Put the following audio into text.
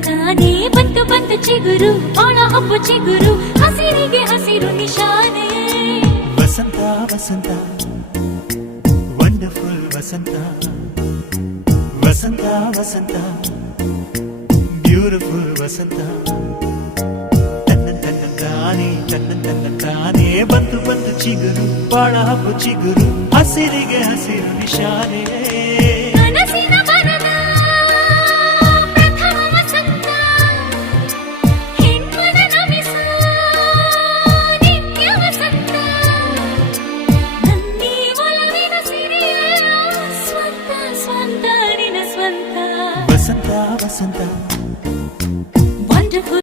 ತಂತಾನೇ ಬಂತು ಬಂತು ಚಿಗುರು ಬಾಳ ಹಬ್ಬ ಚಿಗುರು ಹಸಿರಿಗೆ ಹಸಿರು ನಿಶಾನೆ ವಸಂತ ವಸಂತ ವಂಡರ್ಫುಲ್ ವಸಂತ ವಸಂತ ವಸಂತ ಬ್ಯೂಟಿಫುಲ್ ವಸಂತ ತಾನೇ ಬಂತು ಬಂತು ಚಿಗುರು ಬಾಳ ಹಬ್ಬ ಚಿಗುರು ಹಸಿರಿಗೆ ಹಸಿರು ನಿಶಾನೆ